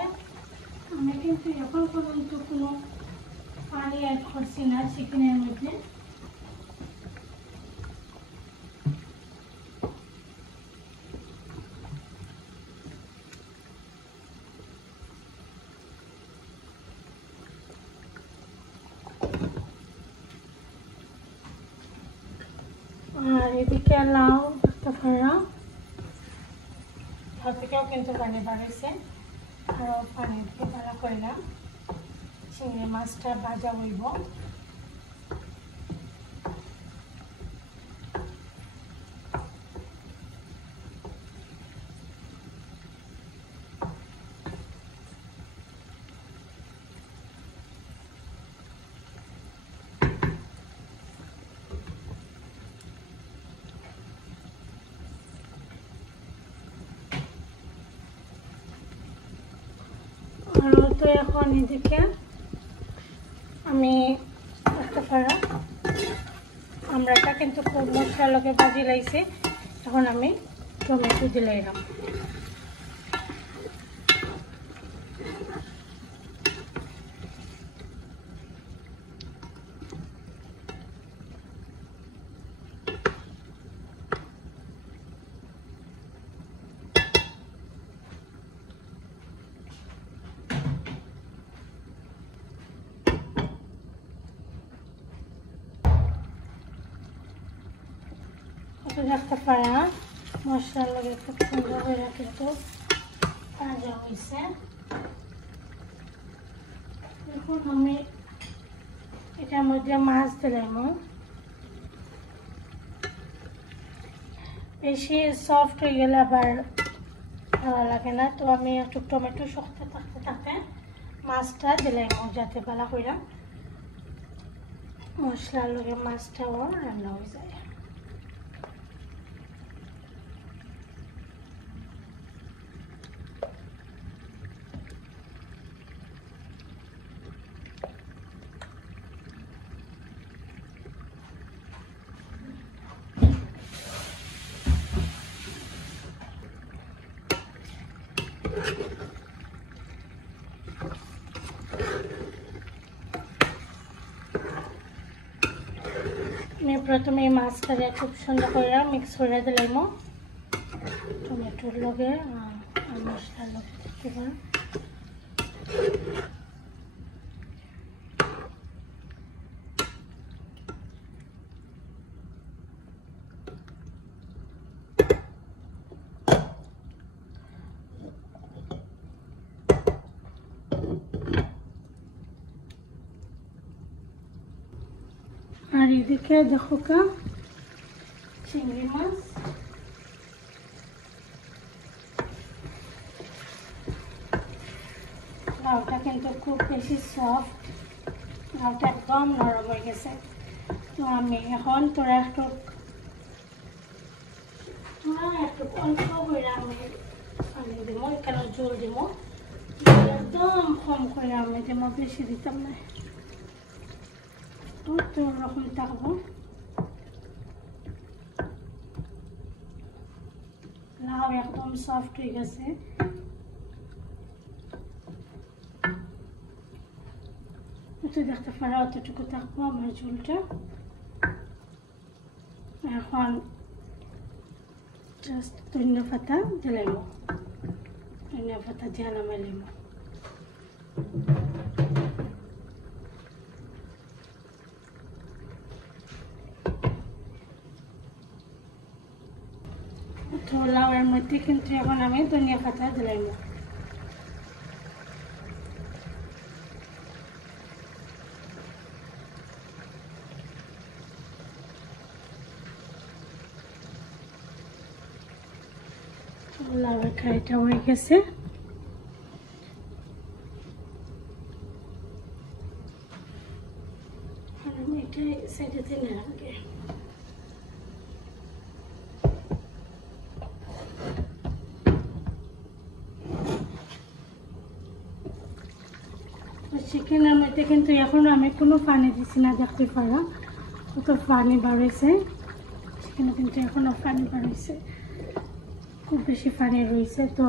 আমি কিন্তু এখন পর্যন্ত কোনো পানি অ্যাড করছি না চিকেনের মধ্যে আর এদিকে লাউ দেখতে পারা থেকেও কিন্তু পানি বাড়িয়েছে আরও পানি দিয়ে ভালো করলাম চিংড়ি মাছটা ভাজা হইব তো এখন এদিকে আমি করতে পারা আমরাটা কিন্তু খুব মশলা লগে ভাজি লাইছি এখন আমি টমেটো দিলাম দেখতে পারা মশলার লগে খুব সুন্দর হয়ে কিন্তু ভাজা হয়েছে এখন আমি এটার মধ্যে মাছ দিলাম বেশি সফট হয়ে গেলে আবার ভালো লাগে না তো আমি একটু টমেটো শক্ত থাকতে থাকতে মাছটা দিলাম যাতে ভালো করে মশলার লগে মাছটাও রান্না হয়ে যায় প্রথমে এই মাছটারে খুব সুন্দর করে মিক্স করে দিলাম টমেটোর লগে আর মশলার লগে দেখতে পারেন। আর এদিকে দেখো কা চিংড়ি মাছ, লাউটা কিন্তু খুব বেশি সফট, লাউটা একদম নরম হয়ে গেছে। তো আমি এখন তোরা একটু অল্প করে আমি পানি দিব, এখানে জল দিব, একদম কম করে আমি দিব, বেশি দিতাম না, তো ওরকম থাকবো। লাউ একদম সফট হয়ে গেছে। তো দেখতে পারো অতটুকু থাকবো আমার ঝোলটা। এখন জাস্ট ধনিয়া পাতা দিলাম, ধনিয়া পাতা দিয়ে নামাইলাম। তো লাউয়ের মধ্যে কিন্তু এখন আমি ধনিয়া পাতা দিলাম। লাউয়ের কারিটা হয়ে গেছে। আমি এটা সাইডে দিলে আগে চিকেনের মধ্যে কিন্তু এখনো আমি কোনো পানি দিছি না, দেখতে পারা কত পানি বাড়ছে। চিকেনে কিন্তু এখনো পানি বাড়ছে, খুব বেশি পানি রয়েছে। তো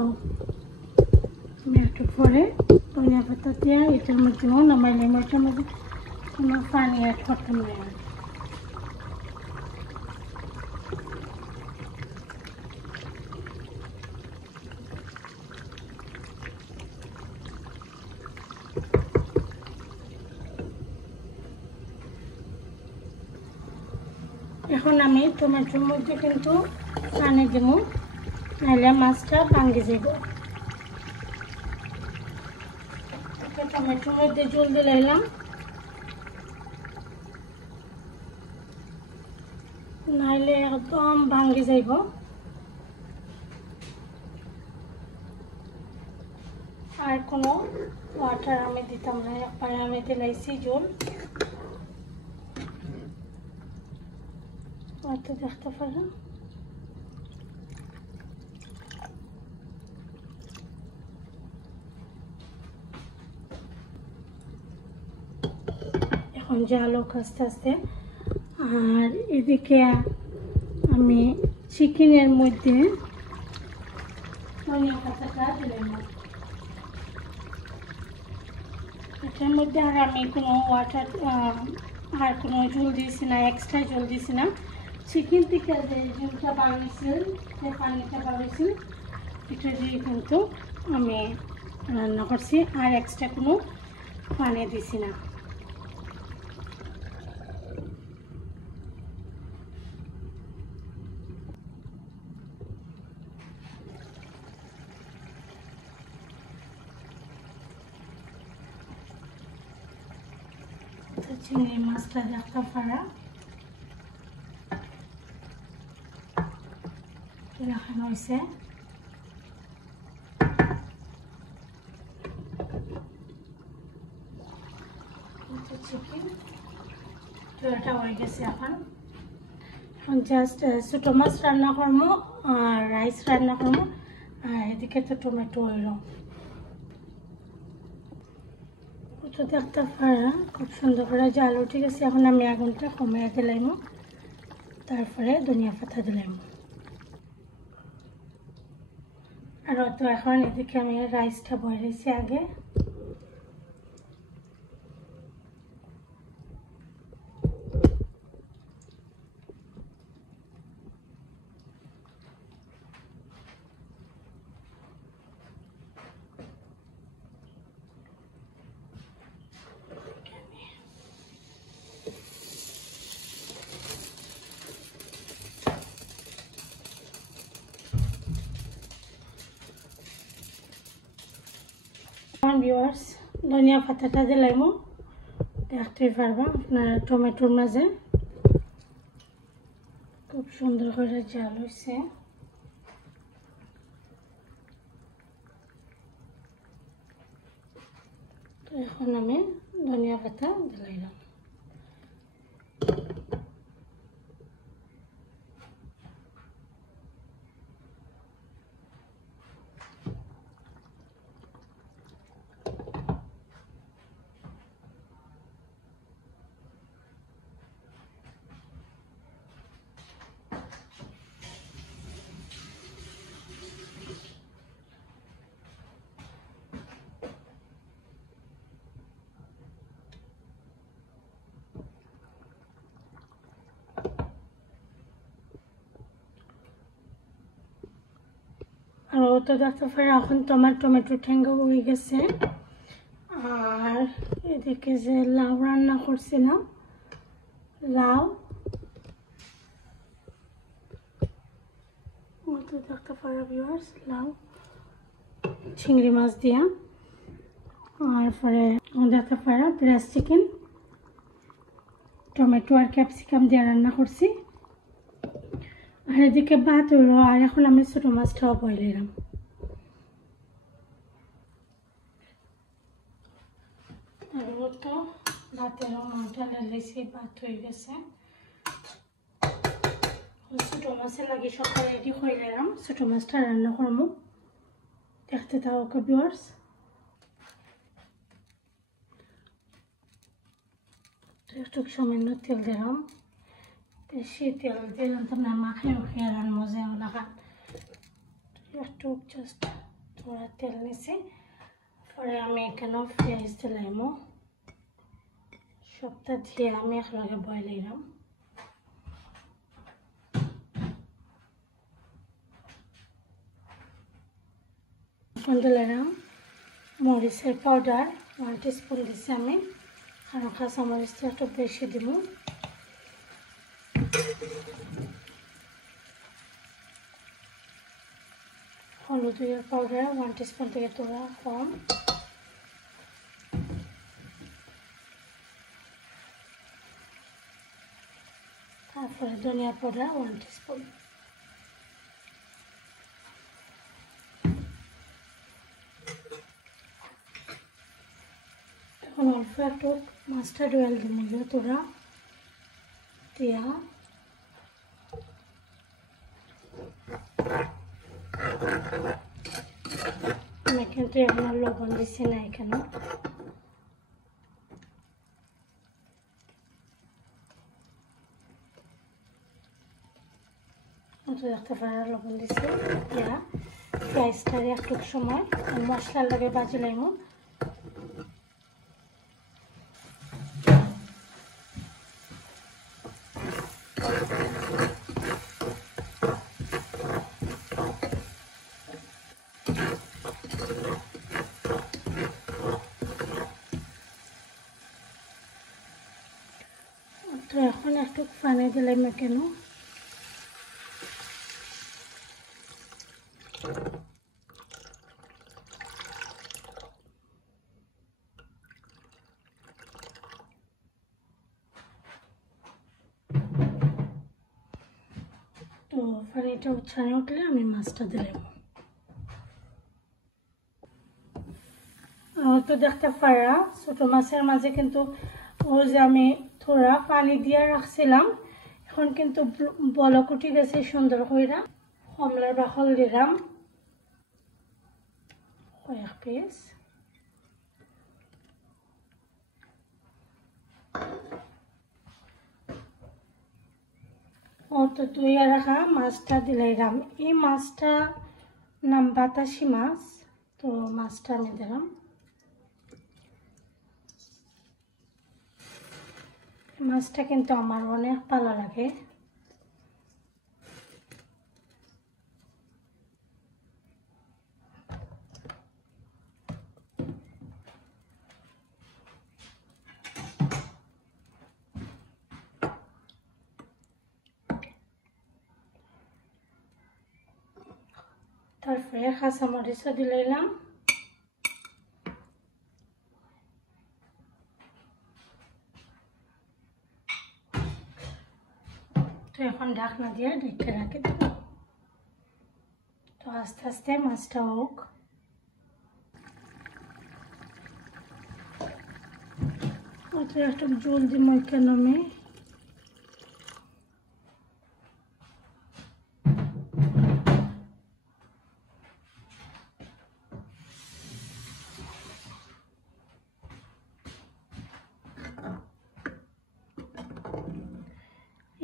আমি একটু পরে ধনিয়া পাতা দিয়ে এটার মধ্যে নামাইলাম, এটার মধ্যে কোনো পানি অ্যাড করতাম না। এখন আমি টমেটোর মধ্যে কিন্তু পানি দিব, নাহলে মাছটা ভাঙে যাব। টমেটোর মধ্যে জল দিলাম, নাহলে একদম ভাঙে যাইব। আর কোনো ওয়াটার আমি দিতাম না, একবারে আমি দিলাইছি জল। তো দেখতে পারেন এখন জালক আস্তে আস্তে। আর এদিকে আমি চিকেনের মধ্যে ধনিয়া পাতাটা দিলাম, এটার মধ্যে আর আমি কোনো ওয়াটার আর কোনো জল দিয়েছি না, এক্সট্রা জল দিয়েছি না। চিকেন থেকে যে জলটা বাড়িয়েছিল, যে পানিটা বাড়িয়েছিল, এটা দিয়ে কিন্তু আমি রান্না করছি, আর এক্সট্রা কোনো পানি দিছি না। চিংড়ি মাছটা দেখতে পারা রাখানো হয়েছে। চিকেন তো এটা হয়ে গেছে। এখন জাস্ট ছোটো মাছ রান্না করবো আর রাইস রান্না করবো, আর এদিকে তো টমেটো হইল। তো দেখতে পারা খুব সুন্দর করে জাল উঠে গেছে। এখন আমি আগুনটা কমিয়ে দিলাম, তারপরে ধনিয়া পাতা দিলাম। আর তো এখন এদিকে আমি রাইসটা বয়েছি আগে। ভিউয়ার্স ধনিয়া পাতাটা দিলাইমু দেখতেই পারবা আপনারা টমেটোর মাঝে খুব সুন্দর করে জাল হয়েছে তো এখন আমি ধনিয়া পাতা দিলাইলাম আর তো দেখতে পারে এখন তোমার টমেটো ঠ্যাঙ্গা হয়ে গেছে আর এদিকে যে লাউ রান্না করছিলাম লাউ তো দেখতে পারো ভিউয়ার্স লাউ চিংড়ি মাছ দিয়া আর পরে দেখতে পারো ব্রেস্ট চিকেন টমেটো আর ক্যাপসিকাম দিয়ে রান্না করছি আর এদিকে ভাত হইল আর এখন আমি ছোটো মাছটাও বইলাম আর তো ভাতেরও মাছটা ঢালাইছি ভাত হয়ে গেছে ছোটো মাছের লাগে সকালে রেডি করে নিলাম ছোটো মাছটা রান্না করবো দেখতে থাকো ভিউয়ার্স একটু সামান্য তেল দিলাম বেশি তেল দিলাম তো না মাখিয়ে মাখিয়ে রান্না যায় না একটু জাস্ট থোড়া তেল নিছি পরে আমি এখানেও পেঁয়াজ দিলাম সবটা দিয়ে আমি একলগে বয়লাইলাম এখন দিলাম মরিচের পাউডার 1 টিস্পুন দিছি আমি আর কাঁচা মরিচটা একটু বেশি দিব হলুদের পাউডার 1 টিস্পুন থেকে তোলা কম তারপরে ধনিয়া পাউডার 1 টিস্পুন এখন অল্প একটু মাস্টার্ড অয়েল দিব তোরা দিয়া আমি কিন্তু এখন লবণ দিচ্ছি না এখানে দেখতে পারা লবণ দিচ্ছি দিয়া পেঁয়াজটারে একটু সময় মশলার লাগে বাজি লাইমু তো এখন একটু পানি দিলাম কেন তো পানিটা উচ্ছানে উঠলে আমি মাছটা দিলাম তো দেখতে পারা ছোট মাছের মাঝে কিন্তু ওই যে আমি থোড়া পানি দিয়ে রাখছিলাম এখন কিন্তু বলক উঠে গেছে সুন্দর কইরা কমলার বাকল দিলাম কয়েক পিস তো ধুইয়া রাখা মাছটা দিলাম এই মাছটা নাম বাতাসি মাছ তো মাছটা আমি দিলাম মাছটা কিন্তু আমার অনেক ভালো লাগে তারপরে কাঁচামরিচও দিলাম এখন ঢাকনা দিয়ে ঢেকে রাখে দেবো। তো আস্তে আস্তে মাছটা হোক। ওটা একটু জল দিব কেন আমি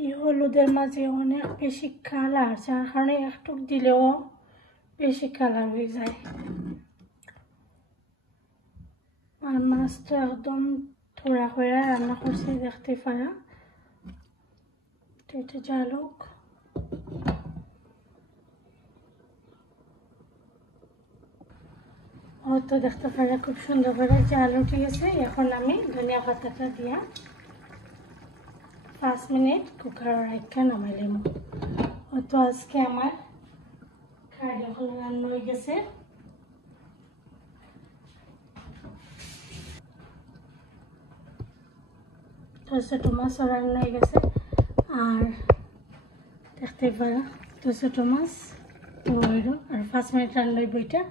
এই হলুদের মাঝে অনেক বেশি কালার, যার কারণে একটু দিলেও বেশি কালার হয়ে যায়। আর মাছ তো একদম থোড়া করে রান্না করছি, দেখতে পারা। এটা জালুক, ও তো দেখতে পারা খুব সুন্দর করে জাল উঠে গেছে। এখন আমি ধনিয়া পাতাটা দিয়া 5 মিনিট কুকার রাখা নামাইলাম। ও তো আজকে আমার খাইলে হল রান্না হয়ে গেছে। তো ছোট মাছ রান্না হয়ে গেছে। আর দেখতে পারা তো ছোট মাছ আর 5 মিনিট রান্না হইব এটা।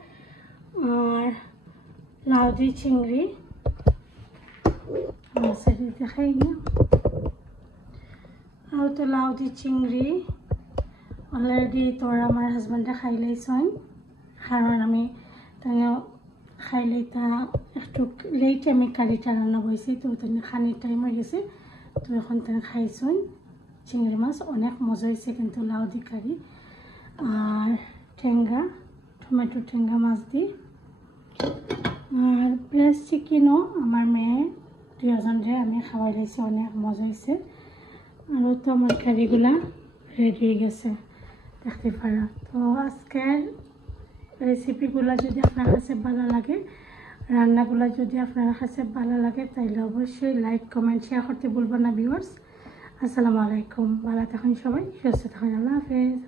আর লাউ দিয়ে চিংড়ি দেখাই না। আর তো লাউ দিয়ে চিংড়ি অলরেডি তোর আমার হাজব্যান্ডে খাইলেইছেন, কারণ আমি তাই খাইলে তা একটু লেট আমি কারিটা রান্না বইছি, তো তাই খানির টাইম হয়ে গেছে। তো এখন তাই খাইছেন চিংড়ি মাছ, অনেক মজা হয়েছে কিন্তু লাউ দি কারি। আর ঠেঙ্গা, টমেটো ঠেঙ্গা মাছ দি। আর ব্রেস্ট চিকেনও আমার মেয়ে 2জনরে আমি খাওয়াই লাইছি, অনেক মজা হয়েছে। আরও তো আমার কারিগুলা রেডি হয়ে গেছে, দেখতে পারা। তো আজকের রেসিপিগুলো যদি আপনার কাছে ভালো লাগে, রান্নাগুলো যদি আপনার কাছে ভালো লাগে, তাইলে অবশ্যই লাইক কমেন্ট শেয়ার করতে ভুলবেন না ভিউয়ার্স। আসসালামু আলাইকুম, ভালো থাকুন সবাই, সুস্থ থাকুন, আল্লাহ হাফেজ।